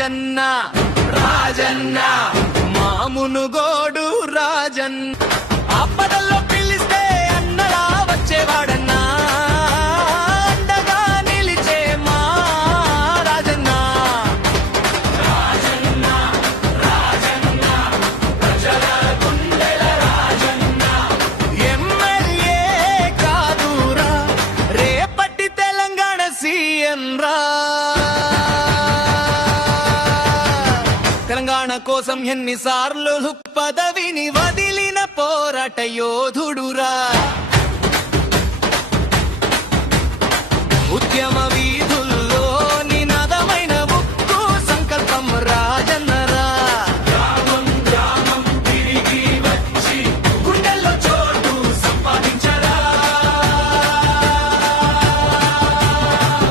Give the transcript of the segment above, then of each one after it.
రాజన్న రాజన్న మామునుగోడు రాజన్న ఆపదల్లో పిలిస్తే అన్నలా వచ్చేవాడన్నా అండగా నిలిచే మా రాజన్న రాజన్న రాజన్న ప్రజల గుండెల రాజన్న ఎమ్మెల్యే కాదురా రేపటి తెలంగాణ సీఎం రా తెలంగాణ కోసం ఎన్నిసార్లు పదవిని వదిలిన పోరాట యోధుడురా ఉద్యమ వీధుల్లో నినాదమైన ఉక్కు సంకల్పం రాజన్నరా గ్రామం గ్రామం తిరిగి వచ్చి గుండెల్లో చోటు సంపాదించరా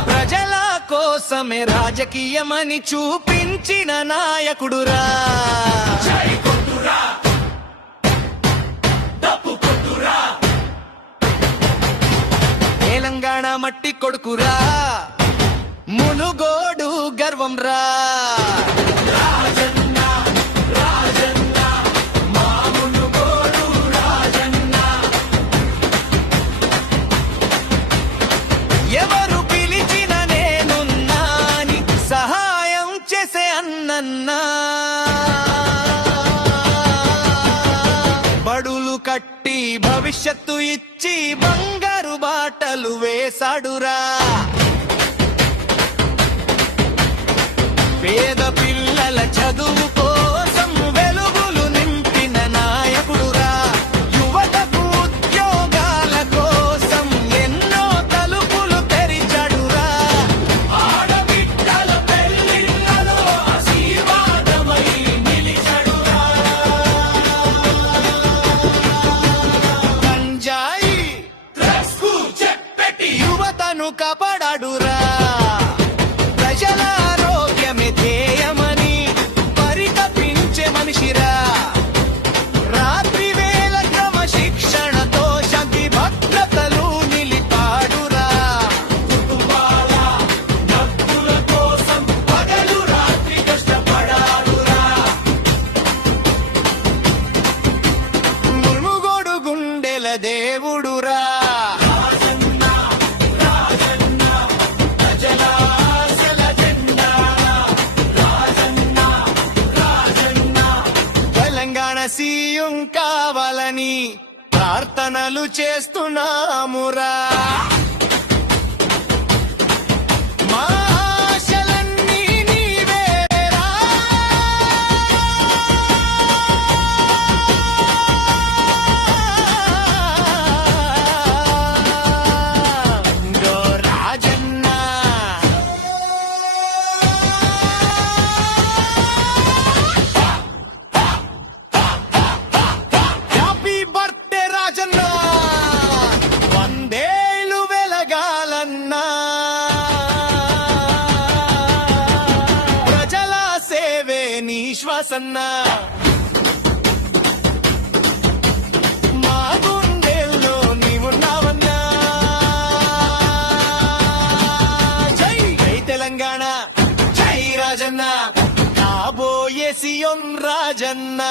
ప్రజల కోసమే రాజకీయమని చూపించిన నాయకుడురా జై కొట్టురా తప్పు కొట్టురా తెలంగాణ మట్టి కొడుకురా మునుగోడు గర్వం రా రాజన్న రాజన్న మా మునుగోడు రాజన్న ఎవరు పిలిచిన నేనున్నాని సహాయం చేసే అన్నన్నా బడులు కట్టి భవిష్యత్తు ఇచ్చి బంగారు బాటలు వేసాడురా పేద పిల్లల చదువు కోసం వెలుగులు నింపిన నాయకుడురా యువతకు ఉద్యోగాల కోసం ఎన్నో తలుపులు తెరిచాడురా ఆడబిడ్డల పెళ్లిళ్ళలో ఆశీర్వాదమై నిలిచాడురా గంజాయి డ్రగ్స్ కు చెక్ పెట్టి యువతను కాపాడాడురా ప్రజల ఆరోగ్యమే ధ్యేయమని పరితపించే మనిషిరా రాత్రి వేళ క్రమశిక్షణతో శాంతి భద్రతలు నిలిపాడురా కుటుంబాల డబ్బుల కోసం పగలు రాత్రి కష్టపడాడురా మునుగోడు గుండెల దేవుడురా రాజన్న రాజన్న ప్రజల ఆశల జెండా రాజన్న రాజన్న తెలంగాణ సీఎం కావాలని ప్రార్థనలు చేస్తున్నామురా మా ఆశలన్నీ నీవేరా go Rajanna happy birthday Rajanna వందేళ్ళు వెలగాలన్నా ప్రజల సేవే నీ శ్వాసన్నా మా గుండెల్లో నీవున్నావన్నా జై జై తెలంగాణ జై రాజన్న కాబోయే సీఎం రాజన్న